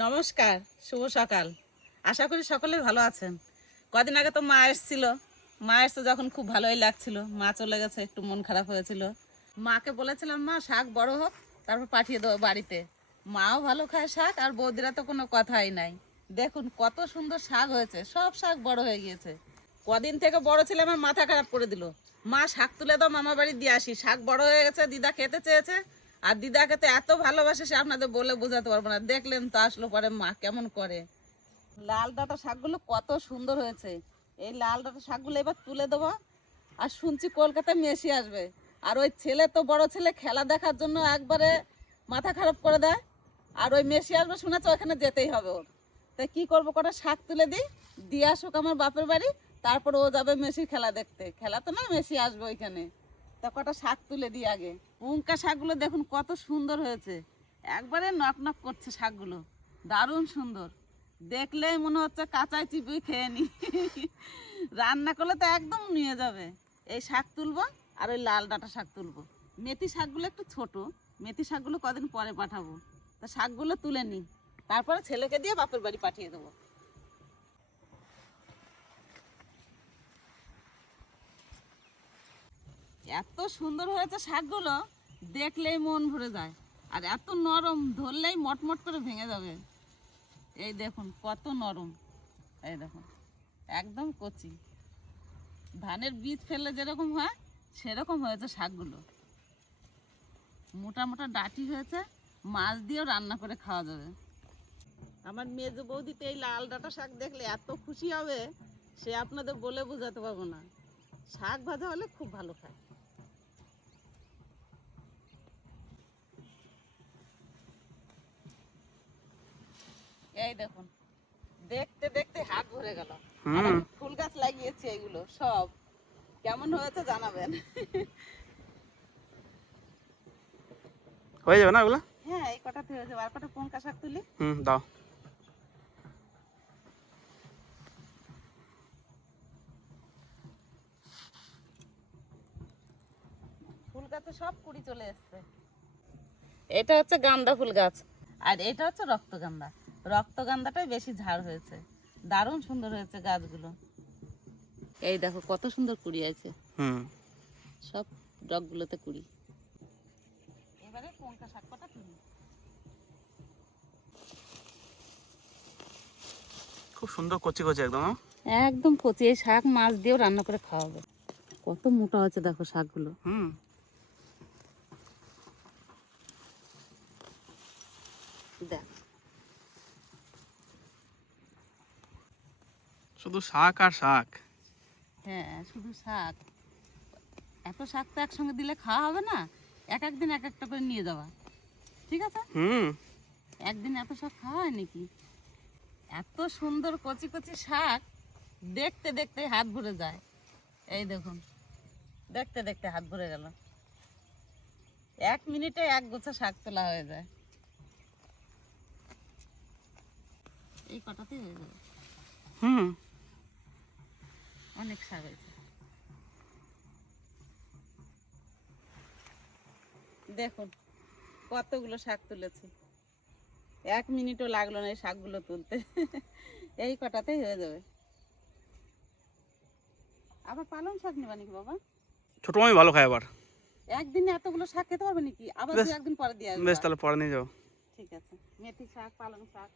নমস্কার, শুভ সকাল। আশা করি সকলেই ভালো আছেন। কদিন আগে তো মা এসেছিল। মা এসে যখন খুব ভালোই লাগছিল, মা চলে গেছে, একটু মন খারাপ হয়েছিল। মাকে বলেছিলাম মা শাক বড় হোক, তারপর পাঠিয়ে দেবো বাড়িতে। মাও ভালো খায় শাক, আর বৌদিরা তো কোনো কথাই নাই। দেখুন কত সুন্দর শাক হয়েছে, সব শাক বড় হয়ে গিয়েছে। কদিন থেকে বড় ছিল, আমার মাথা খারাপ করে দিল। মা শাক তুলে দাও, মামা বাড়ি দিয়ে আসি। শাক বড় হয়ে গেছে, দিদা খেতে চেয়েছে। আর দিদাকে তো এত ভালোবাসে, সে আপনাদের বলে বোঝাতে পারবো না। দেখলেন তো আসলো পরে মা কেমন করে। লাল ডাঁটা শাকগুলো কত সুন্দর হয়েছে। এই লাল ডাঁটা শাকগুলো এবার তুলে দেবো। আর শুনছি কলকাতায় মেসি আসবে। আর ওই ছেলে তো বড় ছেলে খেলা দেখার জন্য একবারে মাথা খারাপ করে দেয়। আর ওই মেসি আসবে শুনেছে, ওখানে যেতেই হবে ওর। তাই কি করবো, কটা শাক তুলে দিই, দিয়ে আসুক আমার বাপের বাড়ি। তারপর ও যাবে মেসির খেলা দেখতে। খেলা তো না, মেসি আসবে ওইখানে। তা কটা শাক তুলে দিই আগে। লঙ্কা শাকগুলো দেখুন কত সুন্দর হয়েছে, একবারে নক নক করছে শাকগুলো, দারুণ সুন্দর। দেখলেই মনে হচ্ছে কাঁচায় চিবিয়ে খেয়ে নি। রান্না করলে তো একদম নিয়ে যাবে। এই শাক তুলবো, আর ওই লাল ডাঁটা শাক তুলবো। মেথি শাকগুলো একটু ছোট, মেথি শাকগুলো কদিন পরে পাঠাবো। তা শাকগুলো তুলে নিই, তারপরে ছেলেকে দিয়ে বাপের বাড়ি পাঠিয়ে দেবো। এত সুন্দর হয়েছে শাকগুলো, দেখলেই মন ভরে যায়। আর এত নরম, ধরলেই মটমট করে ভেঙে যাবে। এই দেখুন কত নরম, এই দেখুন একদম কচি। ধানের বীজ ফেললে যেরকম হয় সেরকম হয়েছে শাকগুলো। মোটা মোটা ডাঁটি হয়েছে, মাছ দিয়েও রান্না করে খাওয়া যাবে। আমার মেজ বৌদিতে এই লাল ডাঁটা শাক দেখলে এত খুশি হবে, সে আপনাদের বলে বোঝাতে পারবো না। শাক ভাজা হলে খুব ভালো খায়। এই দেখুন, দেখতে দেখতে হাত ভরে গেল। ফুল গাছ লাগিয়েছি, এগুলো সব কেমন হয়েছে জানাবেন। হয়ে যাবে না ওগুলো? হ্যাঁ, এই কটাতে হয়ে যাবে। আর কটা লঙ্কা শাক তুলি। দাও। ফুল গাছে সব কুড়ি চলে এসছে। এটা হচ্ছে গাঁদা ফুল গাছ, আর এটা হচ্ছে রক্তগাঁদা। রক্তগাঁদাটাই বেশি ঝাড় হয়েছে, দারুণ সুন্দর হয়েছে গাছগুলো। এই দেখো কত সুন্দর কুড়ি আছে, সব ডগগুলোতে কুড়ি। এবারে লঙ্কা শাক কটা তুলি। খুব সুন্দর কচি কচি একদম। একদম কচি। এই শাক মাছ দিয়েও রান্না করে খাওয়াবে। কত মোটা হয়েছে দেখো শাকগুলো। দেখ, শুধু শাক আর শাক। হ্যাঁ শুধু শাক। এত শাক তো একসঙ্গে দিলে খাওয়া হবে না, এক একদিন এক একটা করে নিয়ে যাওয়া, ঠিক আছে? একদিন এত শাক খাওয়া হয় নাকি? এত সুন্দর কচি কচি শাক, দেখতে দেখতে হাত ভরে যায়। এই দেখুন, দেখতে দেখতে হাত ভরে গেল। 1 মিনিটে এক গোছা শাক তোলা হয়ে যায়। এই কটাতেই হয়ে যাবে। অনেক শাক হয়েছে। দেখুন কতগুলো শাক তুলেছি, 1 মিনিটও লাগলো না এই শাকগুলো তুলতে। এই কটাতেই হয়ে যাবে। আবার পালং শাক নেবা নাকি বাবা? ছোট মামি ভালো খায় আবার। একদিনে এতগুলো শাক খেতে পারবে নাকি? আবার দু একদিন পরে দিয়ে আসবে। বেশ, তাহলে পরে নিয়ে যাও। ঠিক আছে। মেথি শাক, পালং শাক।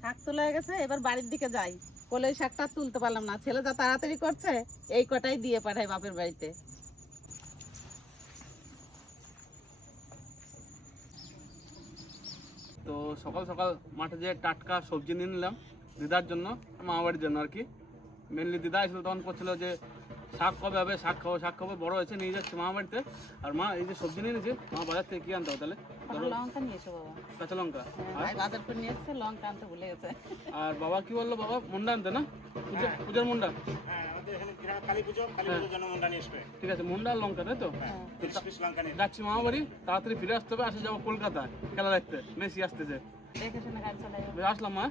শাক তোলা হয়ে গেছে, এবার বাড়ির দিকে যাই। কলই শাকটা তুলতে পারলাম না, ছেলে যা তাড়াতাড়ি করছে, এই কটাই দিয়ে পাঠাই বাপের বাড়িতে। তো সকাল সকাল মাঠে যে টাটকা সবজি নিয়ে নিলাম দিদার জন্য, মামা বাড়ির জন্য আর কি। মেনলি দিদা এসেছিল তখন করছিল যে শাক কবে হবে, শাক খাবো শাক খাবো, বড় হয়েছে নিয়ে যাচ্ছে মামা বাড়িতে। আর মা এই যে সবজি নিয়ে নিয়েছে, মা বাজার থেকে কি আনতে হবে তাহলে? লঙ্কা নিয়ে এসো বাবা। কাঁচা লঙ্কা। ভাই বাজার করে নিয়ে এসছে, লঙ্কা আনতে ভুলে গেছে। আর বাবা কি বললো, বাবা মুন্ডা আনতে না? পূজার মুন্ডা। ঠিক আছে, মুন্ডা আর লঙ্কা, তাই তো? যাচ্ছি মামা বাড়ি, তাড়াতাড়ি ফিরে আসতে হবে। আসে যাবো কলকাতা খেলা দেখতে, মেসি আসতেছে। দেখে শুনে গাড়ি চালাই। আসলাম মা।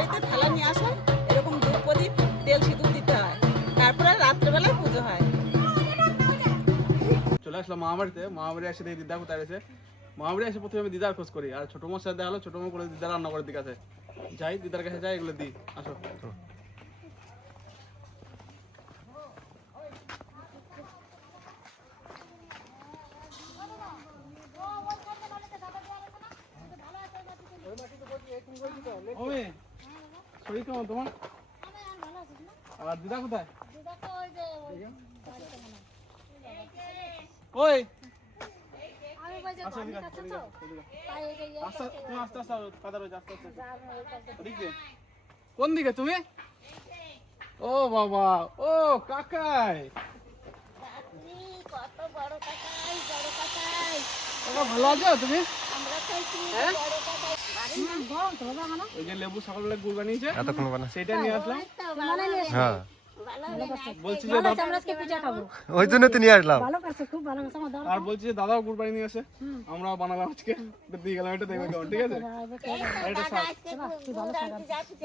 বাড়িতে থালা নিয়ে আসে, এরকম ধূপ প্রদীপ তেল সিঁদুর দিতে হয়, তারপরে রাত্রেবেলায় পুজো হয়। চলে আসলাম মামাবাড়িতে। মামাবাড়ি এসে দেখি দিদা কোথায় গেছে। মামাবাড়ি এসে প্রথমে আমি দিদার খোঁজ করি, আর ছোট মার সাথে দেখা হলো। ছোট মা করে দিদা রান্না করে দিকে আছে, যাই দিদার কাছে যাই, এগুলো দিই। আসো। ওমে, শরীর কেমন তোমার? আর দিদা কোথায়? ওই আসো দিদা, আস্তে তুমি আস্তে আস্তে কাদা রয়েছে, আস্তে আস্তে। ওদিকে কোন দিকে তুমি? ও বাবা, ও কাকাই, কত বড় কাকাই, বড় কাকাই। কাকা ভালো আছো তুমি? আমরা খাইছি হ্যাঁ? বড় কাকাই। ওই যে লেবু সকালবেলা গুড় বানিয়েছে, সেটা নিয়ে আসলাম। হ্যাঁ বলছি যে দাদা, ওই জন্য তো নিয়ে আসলাম। আর বলছি যে দাদাও গুড় বানিয়ে নিয়ে আসে, আমরাও বানালাম আজকে, এটা দিয়ে গেলাম। এটা দেখবে কেমন, ঠিক আছে? আর এটা শাক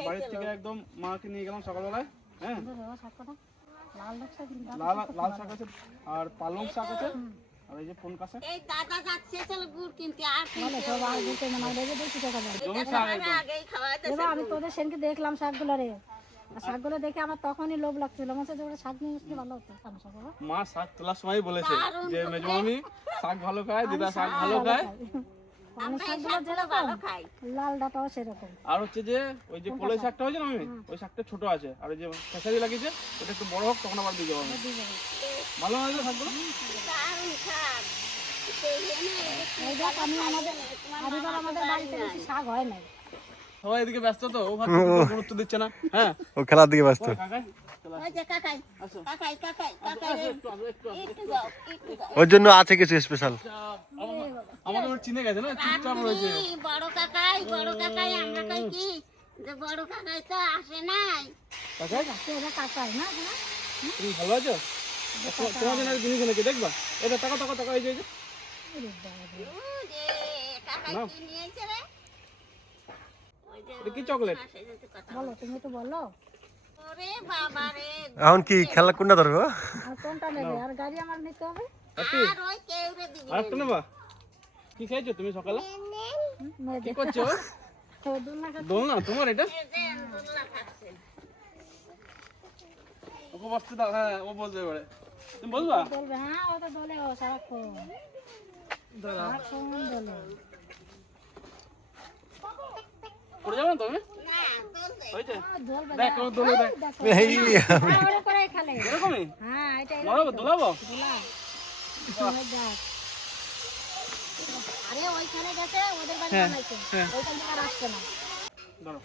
বাড়ির থেকে একদম মাকে নিয়ে গেলাম সকালবেলায়। হ্যাঁ, লাল শাক আছে, আর পালং শাক আছে, আর এই যে ফোন কাছে এই দাদা যাচ্ছে চলো গুড় কিনতে, আর কিনতে জমি শাক একদম। আগেই খাওয়াই দে। আমি তোদের সেনকে দেখলাম শাকগুলো রে, আর শাকগুলো দেখে আমার তখনই লোভ লাগছিল, মনে হচ্ছে যে ওরা শাক নিয়ে আসলে ভালো হতো। কালো শাক বাবা। মা শাক তোলার সময় বলেছে যে মেজমামি শাক ভালো খায়, দিদা শাক ভালো খায়, পালং শাকগুলো যেরকম ভালো খাই। লাল ডাটাও সেরকম। আর হচ্ছে যে ওই যে কলই শাকটা হয়েছে না মামি, ওই শাকটা ছোট আছে, আর ওই যে খেসারি লাগিয়েছে ওটা একটু বড় হোক, তখন আবার দিয়ে দেবো আমি। ভালো হয়েছে শাকগুলো। দারুণ শাক। সেই এনে এই দেখ আমি আমাদের আমাদের বাড়িতে বেশি শাক হয় নাই। সবাই এদিকে ব্যস্ত তো, ও ভাবছে গুরুত্ব দিচ্ছে না। হ্যাঁ, ও খেলার দিকে ব্যস্ত। ও কাকাই চলে ওই যে কাকাই, আসো, কাকাই, কাকাই, কাকাই আসো, রে। একটু আসো, একটু আসো। একটু যাও, একটু যাও। ওর জন্য আছে কিছু স্পেশাল। আমাকে ওর চিনে গেছে না, চুপচাপ রয়েছে। আপনি বড় কাকাই, বড় কাকাই, আমরা কই কি যে বড় কাকাই তো আসে নাই। কাকাই এটা কাকাই না না? তুমি ভালো আছো? তোমার জন্য একটা জিনিস এনেছি, দেখবা? এটা টাকা টাকা টাকা, এই যে এই যে। ও যে কাকাই নাও। কি নিয়েছে রে? ওই যে এটা কি চকলেট? আসে যেতে কথা। বলো তুমি তো বলো। ওরে বাবা রে। এখন কি খেলা কোনটা ধরবো? আর কোনটা নেবে? আর গাড়ি আমার নিতে হবে। একটু আর ওই কেউ রে দিবি। আরেকটা নেবা? কি খাইছো তুমি সকালে? কি মেয়েদের করছো? তো দুলনা দোলনা তোমার এটা? এই যে দুলনা খাচ্ছে। ওকে বসতে দাও। হ্যাঁ, ও বলতে পারে। তুমি বলবা? বলবে হ্যাঁ ও তো দোলে ও সারাক্ষণ সারাক্ষণ দোলে। পড়ে যাবে না তুমি? না তুলতে। হয়েছে? দোলবে দেখ ও দোলে দেখ। এই ওরে করে খেলে। এরকমই? হ্যাঁ এটা মারাবো, দোলাবো? দোলা দেখ। আরে ওইখানে গেছে ওদের বাড়ি হ্যাঁ, বানাইছে হ্যাঁ। ওইখান থেকে আর আসছে না। ধরো।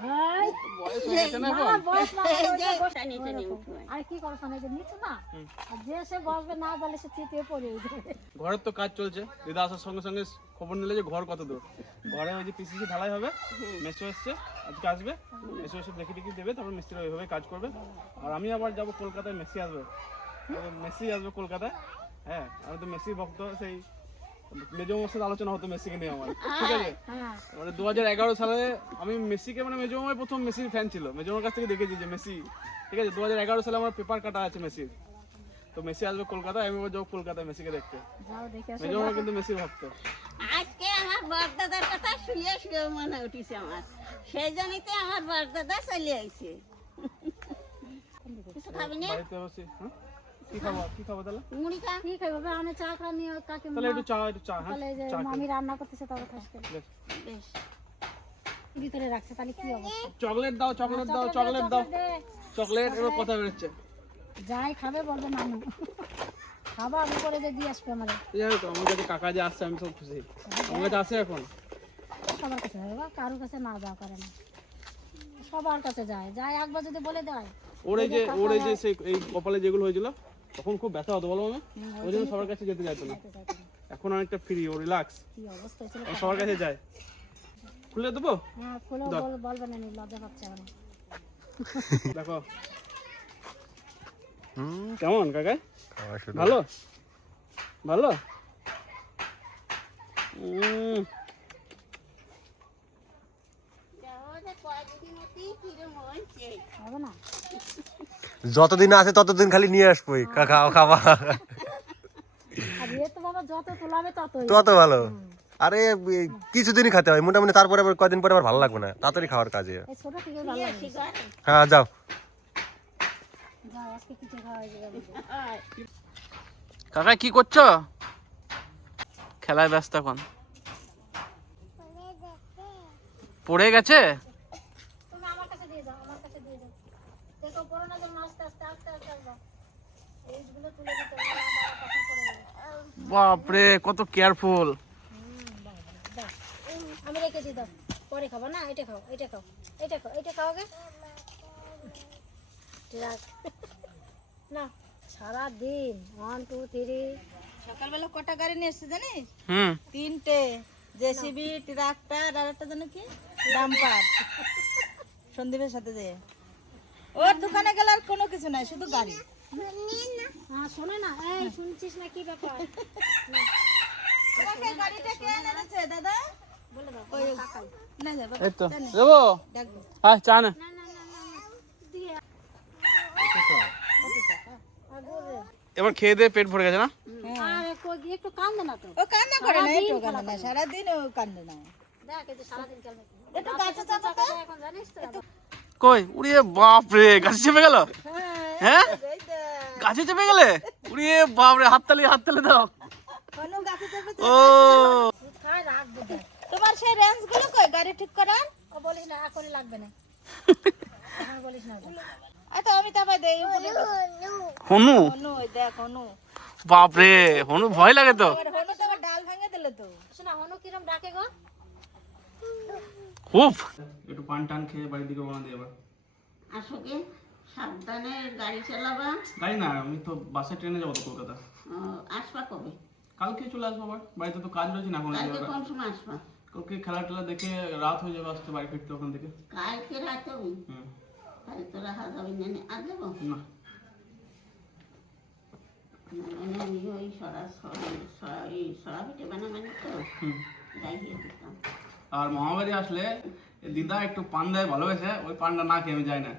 এই বয়স হয়ে গেছে না না এখন? বস না এই ওই যে যে বস। নিচে নিয়ে উঠবে। আরে কি করছ না যে নিচে না আর যে সে বসবে না বলে সে চিতে পড়ে যাবে। ঘরের তো কাজ চলছে। দিদা আসার সঙ্গে সঙ্গে খবর নিলে যে ঘর কত দূর। ঘরে ওই যে পিসিসি ঢালাই হবে, মেসো এসছে, আজকে আসবে, মেসো এসে দেখি টেকি দেবে, তারপর মিস্ত্রি ওইভাবে কাজ করবে। আর আমি আবার যাব কলকাতায়, মেসি আসবে, মেসি আসবে কলকাতায়। হ্যাঁ, আমি তো মেসি ভক্ত। সেই মেজোমার সাথে আলোচনা হতো মেসিকে নিয়ে আমার, ঠিক আছে? হ্যাঁ মানে 2011 সালে আমি মেসিকে, মানে মেজোমার প্রথম মেসির ফ্যান ছিল, মেজোমার কাছ থেকে দেখেছি যে মেসি, ঠিক আছে? 2011 সালে আমার পেপার কাটা আছে মেসির। তো মেসি আসবে কলকাতায়, আমি যাবো কলকাতায় মেসিকে দেখতে। যাও দেখে আসো। মেজোমার কিন্তু মেসির ভক্ত। আজকে আমার বড়দাদার কথা শুয়ে শুয়ে মনে উঠিছে আমার, সেই জন্যই তো আমার বড়দাদা চলে আইছে। কিছু খাবি না? বাড়িতে বসে, হ্যাঁ? কি খাবো তাহলে? মুড়ি খা কি খাই বাবা আমি চা খা নিয়ে কাকে তাহলে একটু চা, হ্যাঁ? তাহলে যে চা মামি রান্না করতেছে তবে খাস করে বেশ। বেশ। ভিতরে রাখছে তাহলে কি অবস্থা। চকলেট দাও, চকলেট দাও, চকলেট দাও, দে। চকলেট। এবার কথা বেরোচ্ছে। যাই খাবে বলবে নানু খাবা আমি করে যে দিয়ে আসবে আমারে যাই হোক, আমার কাছে কাকা যে আসছে, আমি সব খুশি। আমার কাছে আসে এখন। সবার কাছে যাবে বা কারোর কাছে না যাওয়া করে না সবার কাছে যায় যায় একবার যদি বলে দেয় ওর এই যে সেই এই কপালে যেগুলো হয়েছিল তখন খুব ব্যথা হতো, বলো না? ওই জন্য সবার কাছে যেতে চাইতো না। এখন অনেকটা ফ্রি, ও রিল্যাক্স, কি অবস্থা হয়েছিল ও সবার কাছে যায়। খুলে দেবো? হ্যাঁ খুলে বলবে না নি লজ্জা পাচ্ছে আমার দেখো হুম, কেমন কাকা, খাওয়া শুরু। ভালো ভালো। যাও যে কয়েকদিন অতি কিরম হয়েছে। হবে না? যতদিন আছে ততদিন খালি নিয়ে আসবো খাওয়া খাওয়া আর ইয়ে তো বাবা যত তোলাবে ততই। তত ভালো। আরে কিছুদিনই খেতে হয় মোটামুটি, তারপরে আবার কয়দিন পরে আবার ভালো লাগবে না, তাড়াতাড়ি খাওয়ার কাজে। এই ছোট থেকে ভালো লাগে। হ্যাঁ যাও। যাও আজকে কিছু খাওয়া হয়ে যাবে। কাকা কি করছো? খেলায় ব্যস্ত এখন। পড়ে গেছে? তুমি আমার কাছে দিয়ে যাও, আমার কাছে দিয়ে যাও। দেখো করোনা যেন আস্তে আস্তে আস্তে আস্তে আসবে। এইগুলো তুলে দিতে হবে, আবার তখন পড়ে যাবে। বাপরে কত কেয়ারফুল। দাও। আমি রেখেছি, দাও। পরে খাবো না, এটা খাও, এটা খাও, এটা খাও, এটা খাও আগে। রাখ। না সারাদিন 1 2 3 সকালবেলা কটা গাড়ি নিয়ে এসছে জানিস? হুম। 3টে, জেসিবি, ট্রাক্টর আর একটা জানো কি ডাম্পার। সন্দীপের সাথে যে ওর দোকানে গেলে আর কোনো কিছু নাই, শুধু গাড়ি। হ্যাঁ শোনো না, এই শুনছিস না কি ব্যাপার? তোমাকে গাড়িটা কে এনে দিয়েছে দাদা? বলে দাও ওই কাকাই। না যাবে এই তো দেবো। ডাকবো। হ্যাঁ চা না। দিয়ে এবার খেয়ে দিয়ে পেট ভরে গেছে না? আর একটু কান্দে না তো। ও কান্না করে না, একটু কান্না না, সারাদিন ও কান্দে না। দেখ এই যে সারাদিন কান্দে। একটু কাছে চাপা তো। এখন জানিস তো কই উড়িয়ে বাপরে গাছে চেপে গেল। হ্যাঁ এই তো গাছে চেপে গেলে? উড়িয়ে বাপরে হাততালি দাও। কোনো গাছে চাপে ও খায় রাখবো দেখ। তোমার সেই রেঞ্জ গুলো কই গাড়ি ঠিক করার? ও বলিস না এখনই লাগবে না। এখন বলিস না ওটা। আই তো আমি তাবাই দেই উপরে। হনু অনু ওই দেখ অনু। বাপরে হনু ভয় লাগে তো। আর অনু তো আবার ডাল ভাঙে দিলে তো। শোনা হনু কিরম ডাকে গো? খুব একটু পান টান খেয়ে বাড়ির দিকে রওনা দিয়ে এবার। আসোকে সাবধানে গাড়ি চালাবা। গাড়ি না, আমি তো বাসে ট্রেনে যাবো তো কলকাতা। আসবা কবে? কালকে চলে আসবো আবার, বাড়িতে তো কাজ রয়েছে না এখন। কালকে কোন সময় আসবা? কালকে খেলা টেলা দেখে রাত হয়ে যাবে আসতে, বাড়ি ফিরতে ওখান থেকে। কালকে রাতে হবে। হুম। তাহলে তো রাখা যাবে না, আর দেবো না না আমি ওই সরা পিঠে বানাবানি তো হুম। রাখিয়ে দিতাম। আর মামাবাড়ি আসলে দিদা একটু পান দেয় ভালোবেসে, ওই পানটা না খেয়ে আমি যাই না।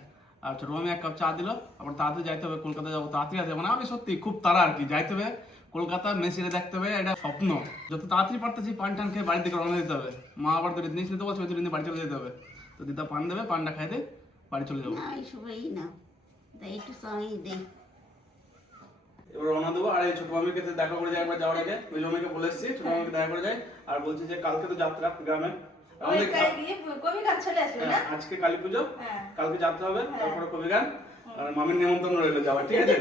আর ছোট মামি 1 কাপ চা দিল, আবার তাড়াতাড়ি যাইতে হবে, কলকাতা যাবো তাড়াতাড়ি আসবে। মানে আমি সত্যি খুব তাড়া আর কি, যাইতে হবে কলকাতা, মেসিরে দেখতে হবে, এটা স্বপ্ন। যত তাড়াতাড়ি পারতেছি পান টান খেয়ে বাড়ির দিকে রওনা দিতে হবে। মা আবার 2 জিনিস নিতে বলছে, ওই 2 দিন বাড়ি চলে যেতে হবে। তো দিদা পান দেবে, পানটা খাইতে বাড়ি চলে যাবো। না এইসবই না, তাই একটু সময় দে। এবার রওনা দেবো। আর এই ছোট মামির কাছে দেখা করে যাই একবার যাওয়ার আগে, মেজো মামিকে বলে এসেছি ছোট মামিকে দেখা করে যাই। আর বলছি যে কালকে তো যাত্রা গ্রামে, আমাদের কবি গান চলে আসবে না? আজকে কালী পুজো, হ্যাঁ। কালকে যাত্রা হবে, তারপরে কবি গান, আর মামির নিমন্ত্রণ রইলো যাওয়া, ঠিক আছে?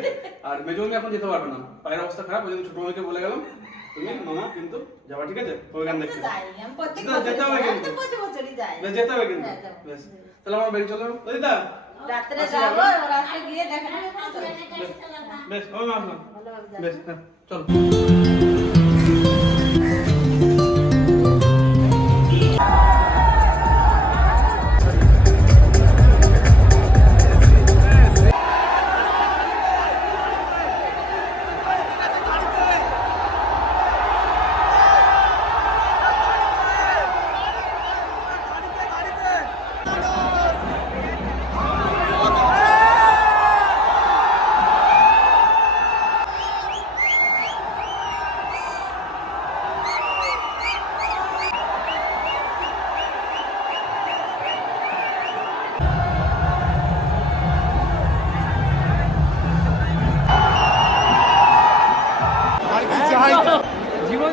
আর মেজো মামি এখন যেতে পারবে না, পায়ের অবস্থা খারাপ, ওই জন্য ছোট মামিকে বলে গেলাম তুমি মামা কিন্তু যাওয়া, ঠিক আছে? কবি গান দেখতে যাই আমি প্রত্যেক না, যেতে হবে বছর কিন্তু। প্রত্যেক বছরই যাই। বেশ, যেতে হবে কিন্তু। হ্যাঁ, যাবো। বেশ, তাহলে আমার বাড়ি চলো দিদা। রাত্রে যাবো, রাত্রে গিয়ে দেখা যাবে। বেশ আমি আসলাম। বেশ হ্যাঁ, চলো। জীবন